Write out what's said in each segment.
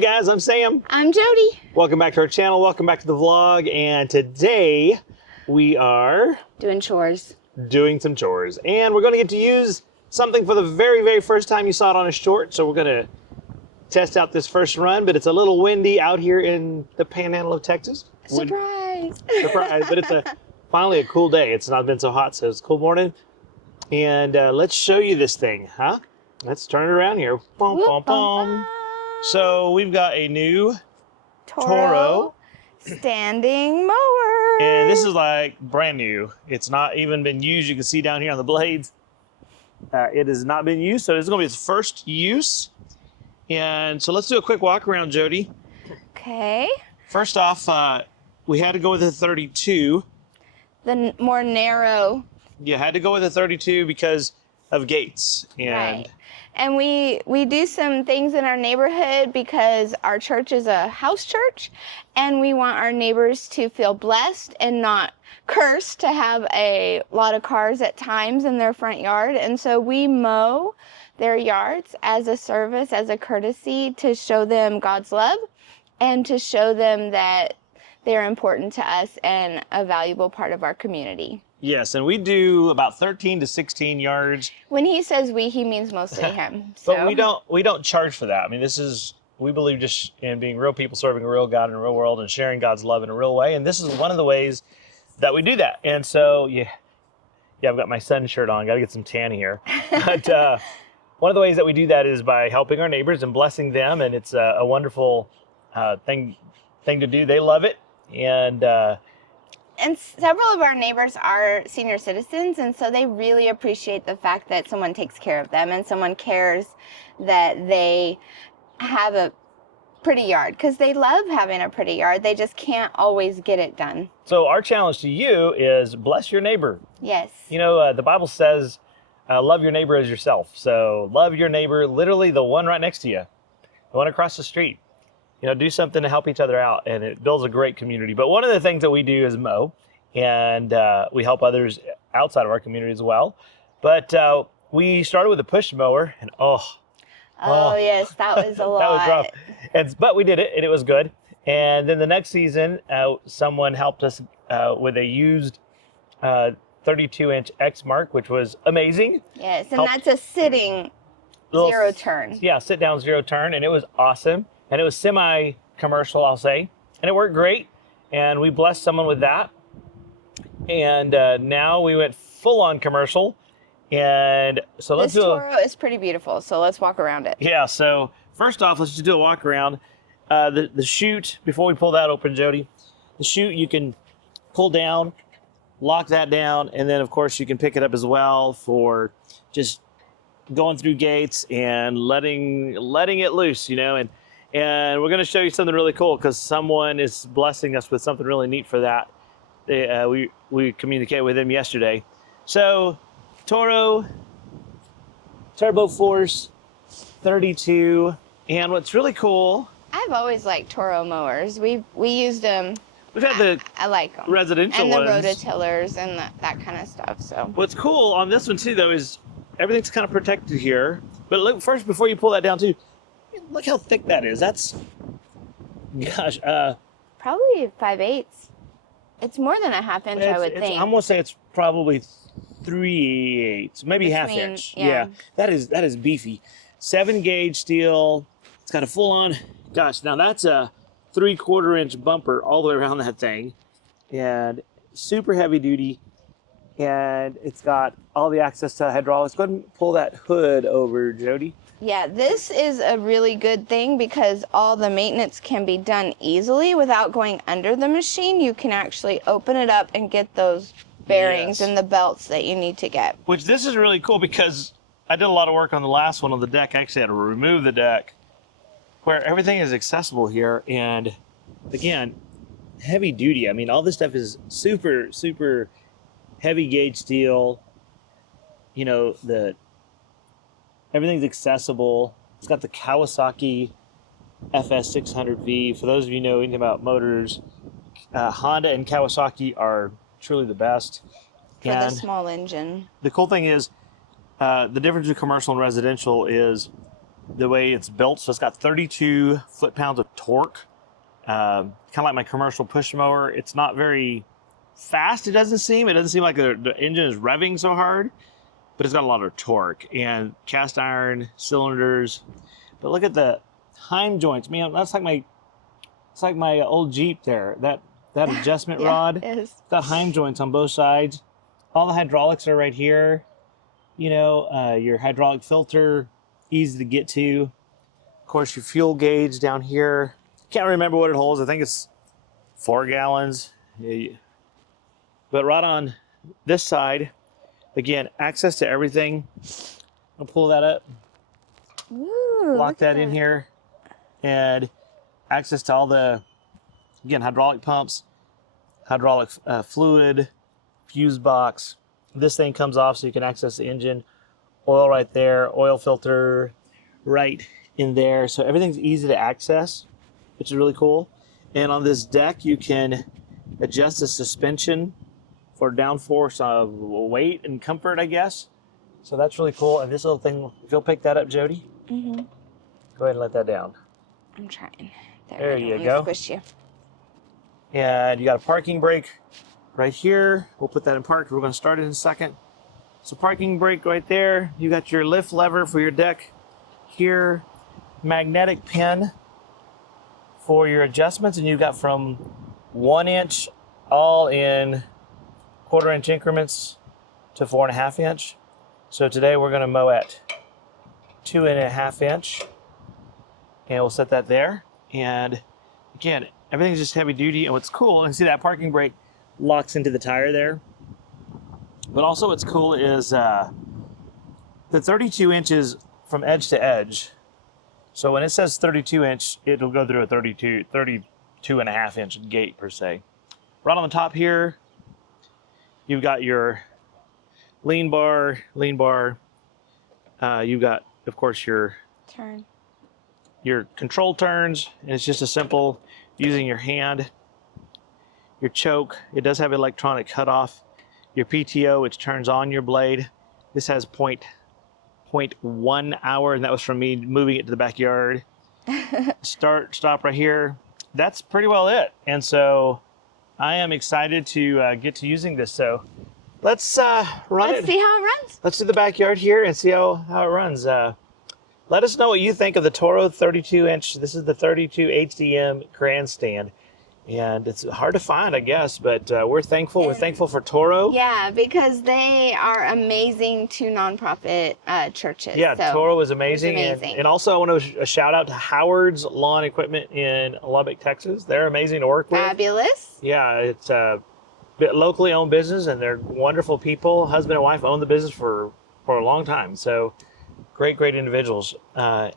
guys, I'm Sam. I'm Jody. Welcome back to our channel. Welcome back to the vlog. And today we are Doing chores. doing some chores. And we're going to get to use something for the very, very first time you saw it on a short. So we're going to test out this first run, but it's a little windy out here in the panhandle of Texas. Surprise. Surprise, but it's finally a cool day. It's not been so hot, so it's a cool morning. And let's show you this thing, huh? Let's turn it around here. Bum, bum, bum. So we've got a new Toro standing mower. And this is like brand new. It's not even been used. You can see down here on the blades. It has not been used, so it's going to be its first use. And so let's do a quick walk around, Jody. Okay. First off, we had to go with a 32. The more narrow. You had to go with a 32 because of gates. And right. And we do some things in our neighborhood because our church is a house church, and we want our neighbors to feel blessed and not cursed to have a lot of cars at times in their front yard. And so we mow their yards as a service, as a courtesy to show them God's love and to show them that they're important to us and a valuable part of our community. yes, and we do about 13 to 16 yards. When he says we, he means mostly him. So. But we don't charge for that. I mean, we believe just in being real people, serving a real God in a real world, and sharing God's love in a real way. And this is one of the ways that we do that. And so, yeah, I've got my sun shirt on. Got to get some tan here. But one of the ways that we do that is by helping our neighbors and blessing them. And it's a wonderful thing to do. They love it. And several of our neighbors are senior citizens, and so they really appreciate the fact that someone takes care of them and someone cares that they have a pretty yard, because they love having a pretty yard. They just can't always get it done. So our challenge to you is bless your neighbor. Yes. You know, the Bible says, love your neighbor as yourself. So love your neighbor, literally the one right next to you, the one across the street. You know, do something to help each other out, and it builds a great community. But one of the things that we do is mow, and we help others outside of our community as well. But we started with a push mower, and oh yes, that was a lot. That was rough. But we did it, and it was good. And then the next season, someone helped us with a used 32-inch X Mark, which was amazing. Yes, and that's a sitting zero turn. Yeah, sit down zero turn, and it was awesome. And it was semi-commercial, I'll say. And it worked great. And we blessed someone with that. And now we went full-on commercial. And so let's do Toro is pretty beautiful, so let's walk around it. Yeah, so first off, let's just do a walk around. The chute, before we pull that open, Jody, the chute you can pull down, lock that down, and then, of course, you can pick it up as well for just going through gates and letting it loose, you know. And we're going to show you something really cool because someone is blessing us with something really neat for that. We communicated with them yesterday. So, Toro Turbo Force 32. And what's really cool... I've always liked Toro mowers. We used them. We've had the I like them. residential and the ones. rototillers and that kind of stuff. So what's cool on this one, too, though, is everything's kind of protected here. But look, first, before you pull that down, too, look how thick that is. That's, gosh. probably 5/8. It's more than a half inch, I would think. I'm going to say it's probably 3/8, maybe half inch. Yeah. That is beefy. 7-gauge steel. It's got a full-on, gosh, now that's a 3/4 inch bumper all the way around that thing. And super heavy duty. And it's got all the access to hydraulics. Go ahead and pull that hood over, Jody. Yeah, this is a really good thing because all the maintenance can be done easily without going under the machine. You can actually open it up and get those bearings and the belts that you need to get. Which this is really cool because I did a lot of work on the last one on the deck. I actually had to remove the deck where everything is accessible here. And again, heavy duty. I mean, all this stuff is super, super heavy gauge steel. You know, everything's accessible. It's got the Kawasaki FS600V. For those of you who know anything about motors, Honda and Kawasaki are truly the best. For the small engine. The cool thing is, the difference between commercial and residential is the way it's built. So it's got 32 foot-pounds of torque. Kind of like my commercial push mower. It's not very fast, it doesn't seem. It doesn't seem like the engine is revving so hard, but it's got a lot of torque and cast iron cylinders. But look at the Heim joints, man. It's like my old Jeep there. That adjustment Yeah, rod. it is. It's got Heim joints on both sides. All the hydraulics are right here. You know, your hydraulic filter, easy to get to. Of course, your fuel gauge down here. Can't remember what it holds. I think it's 4 gallons. But right on this side, again, access to everything. I'll pull that up, Ooh, lock look that at in here, and access to all the, again, hydraulic pumps, hydraulic fluid, fuse box. This thing comes off so you can access the engine. Oil right there, oil filter right in there. So everything's easy to access, which is really cool. And on this deck, you can adjust the suspension for downforce of weight and comfort, I guess. So that's really cool. And this little thing, if you'll pick that up, Jody, Mm-hmm. go ahead and let that down. I'm trying. There I you don't go. wanna Squish you. And you got a parking brake right here. We'll put that in park. We're going to start it in a second. So parking brake right there. You got your lift lever for your deck here. Magnetic pin for your adjustments. And you've got from 1 inch all in 1/4 inch increments to 4.5 inch. So today we're going to mow at 2.5 inch. And we'll set that there. And again, everything's just heavy duty. And what's cool, and see that parking brake locks into the tire there. But also what's cool is the 32 inches from edge to edge. So when it says 32 inch, it'll go through a 32.5 inch gate per se. Right on the top here, you've got your lean bar. You've got, of course, your control turns, and it's just a simple using your hand. Your choke, it does have electronic cutoff. Your PTO, which turns on your blade. This has 0.1 hour, and that was from me moving it to the backyard. Start, stop right here. That's pretty well it. And so I am excited to get to using this. So let's run it. Let's see how it runs. Let's do the backyard here and see how it runs. Let us know what you think of the Toro 32 inch. This is the 32 HDM Grandstand. And it's hard to find, I guess, but we're thankful. We're thankful for Toro. Yeah, because they are amazing to nonprofit churches. Yeah, so Toro is amazing. it's amazing. And also I want to shout out to Howard's Lawn Equipment in Lubbock, Texas. They're amazing to work with. Fabulous. Yeah, it's a locally owned business, and they're wonderful people. Husband and wife own the business for a long time. So great individuals. But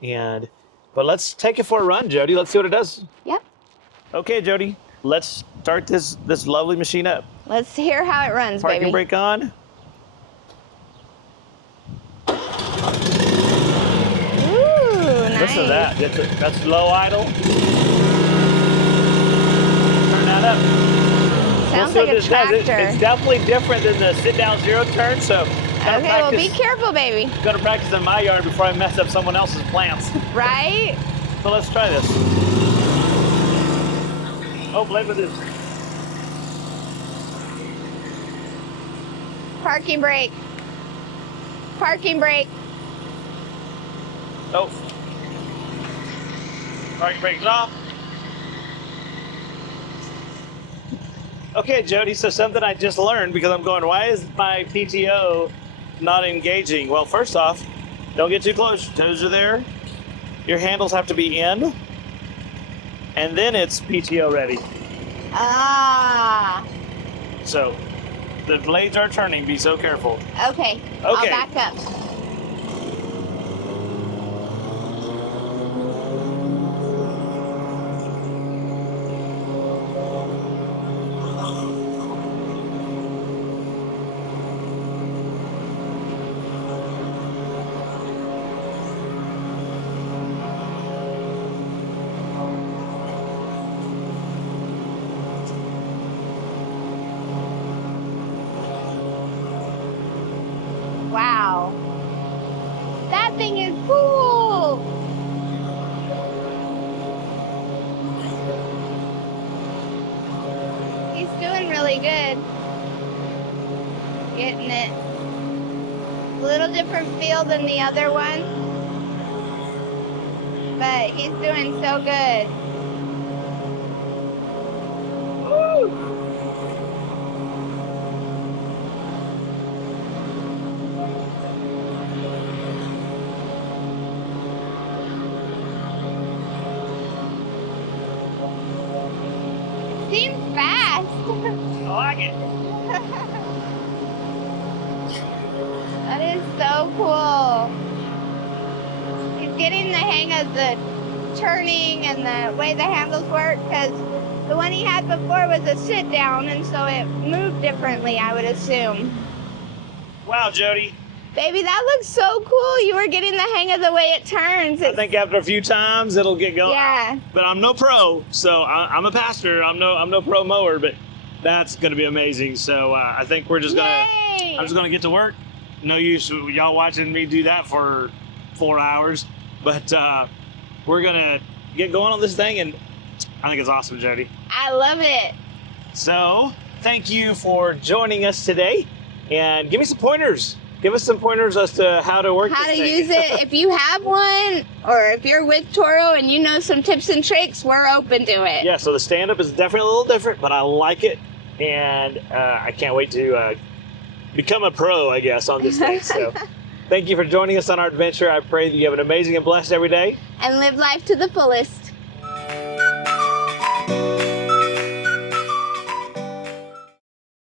let's take it for a run, Jody. Let's see what it does. Yep. Okay, Jody, let's start this lovely machine up. Let's hear how it runs, Parking baby. brake on. Ooh, nice. Listen to that. That's low idle. Turn that up. Sounds We'll see like what a this does. tractor. It's definitely different than the sit-down zero turn, so Okay, well, be careful, baby. Gonna practice in my yard before I mess up someone else's plants. Right? So let's try this. Oh, play with this. Parking brake. Parking brake. Oh. Parking brake's off. Okay, Jody, so something I just learned, because I'm going, why is my PTO not engaging? Well, first off, don't get too close. Your toes are there. Your handles have to be in. And then it's PTO ready. Ah. So the blades are turning. Be so careful. Okay. I'll back up. Wow. That thing is cool. getting it. A little different feel than the other one, but he's doing so good. Woo! Seems fast. I like it. That is so cool. He's getting the hang of the turning and the way the handles work, because the one he had before was a sit down, and so it moved differently, I would assume. Wow, Jody. Baby, that looks so cool. You were getting the hang of the way it turns. I think after a few times it'll get going. Yeah. But I'm no pro, so I'm a pastor. I'm no pro mower, but that's gonna be amazing. So I think we're just gonna. Yay! I'm just gonna get to work. No use y'all watching me do that for 4 hours, but we're gonna get going on this thing, and I think it's awesome, Jody. I love it. So thank you for joining us today, and give me some pointers. Give us some pointers as to how to work How this to thing. use it. If you have one, or if you're with Toro and you know some tips and tricks, we're open to it. Yeah, so the stand-up is definitely a little different, but I like it, and I can't wait to become a pro, I guess, on this thing. So thank you for joining us on our adventure. I pray that you have an amazing and blessed every day. And live life to the fullest.